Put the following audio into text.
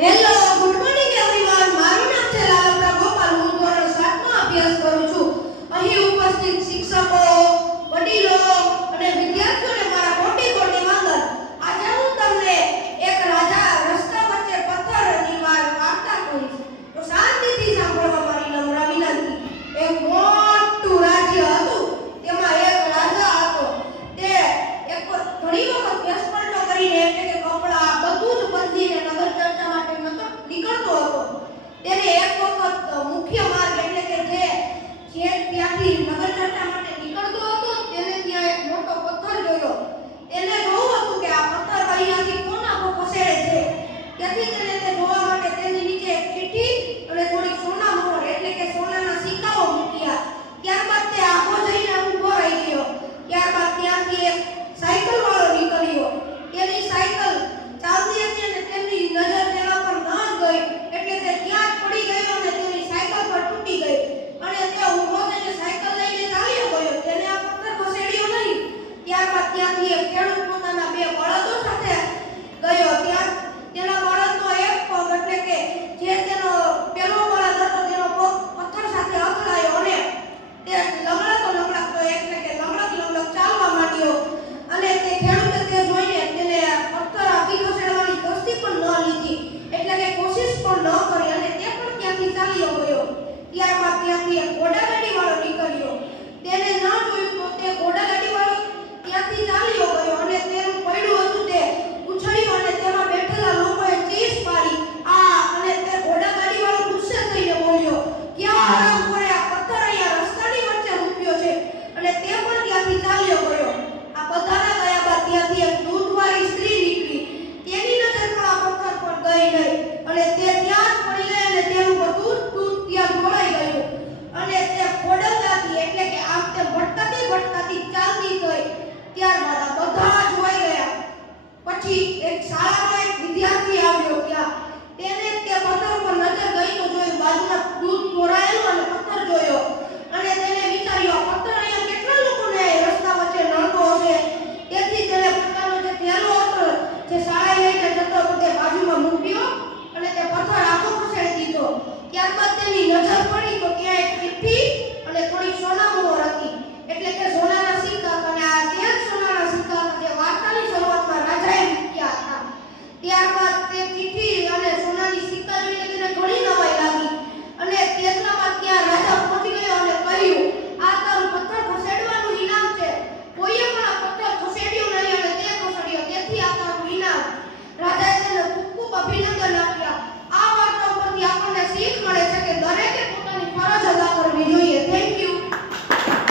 Hello, good morning everyone. મારું નામ છે લાલપરા ગોપાલ. હું ધોરણ 7 માં અભ્યાસ કરું છું. અહીં ઉપસ્થિત શિક્ષકો, વડીલો અને વિદ્યાર્થીઓને મારા કોટી કોટી વંદન. આજે હું તમને એક રાજા રસ્તા વચ્ચે પથ્થરની વાર્તા કહીશ. તો શાંતિથી સાંભળવા મારી નમ્ર વિનંતી. એક મોટું રાજ્ય હતું. તેમાં એક રાજા હતો. તે એક ઘણી વખત વેશપલટો કરીને એટલે કે કપડા બધું જ બદલીને નગર ચર્ચા માટે નીકળતો હતો. તેને એક વખત મુખ્ય માર્ગ એટલે કે જે ત્યાંથી નગર ચર્ચા માટે નીકળતો હતો તેને ત્યાં એક મોટો પથ્થર જોયો. તેને જોવું હતું કે આ પથ્થર અહીંયાથી કોના પર ખસેડે છે. તેથી તેને તે જોવા માટે તેની નીચે એક ચીઠી અને થોડીક સોના મોહર એટલે કે સોનાના સિક્કાઓ મૂક્યા. ત્યારબાદ તે આખો જઈને ઊભો રહી ગયો. ત્યારબાદ ત્યાંથી એક સાયકલ વાળો નીકળ્યો. તેની સાયકલ ચાલતી હતી અને તેની નજર તેના પર ન ગઈ એટલે તે ત્યાં જ પડી ગયો અને તેની સાયકલ પર તૂટી ગઈ અને તે ઊભો થઈને સાયકલ લઈને ચાલ્યો ગયો. તેને આ પથ્થર ખસેડ્યો નહીં. ત્યારબાદ ત્યાંથી એક ખેડૂત પોતાના બે બળદો સાથે ગયો. ત્યાં તેના બળદનો એક પગ એટલે કે જે તેનો પેલો બળદ હતો તેનો પગ પથ્થર સાથે અથડાયો અને તે લંગડતો એટલે કે લંગડક ચાલવા માંડ્યો અને તે ખેડૂતે તે જોઈને તેને પથ્થર આગી ખસેડવાની કસ્તી પણ ન લીધી એટલે કે કોશિશ પણ ન કરી અને તે પણ ત્યાંથી ચાલ્યો ગયો. ત્યારબાદ ત્યાંથી એક ઘોડાગાડી વાળો નીકળ્યો. તેને ન જોયું તો તે ઘોડાગાડી વાળો ત્યાંથી ચાલ્યો ગયો અને તેનું પૈડું હતું તે ઉછળ્યું અને તેમાં બેઠેલા લોકોએ ચીસ પાડી. અને તે ઘોડાગાડી વાળો ગુસ્સે થઈને બોલ્યો, ક્યાં આરામ કરે, આ પથ્થર અહીંયા રસ્તાની વચ્ચે મૂક્યો છે અને તે પણ ત્યાંથી ચાલ્યો ગયો. આ બધાના ગયા બાદ ત્યાંથી એક દૂધવાળી સ્ત્રી નીકળી. તેની નજર પણ આ પથ્થર પર ગઈ નહીં અને તે ત્યાં જ પડી ગઈ અને તેનું બધું દૂધ ત્યાં ઢોળાઈ ગયું અને તે ખોડલતાથી એટલે કે આમ તેમ ભટકાતી ચાલતી ગઈ. ત્યારબાદ આ બધા જોઈ ગયા. પછી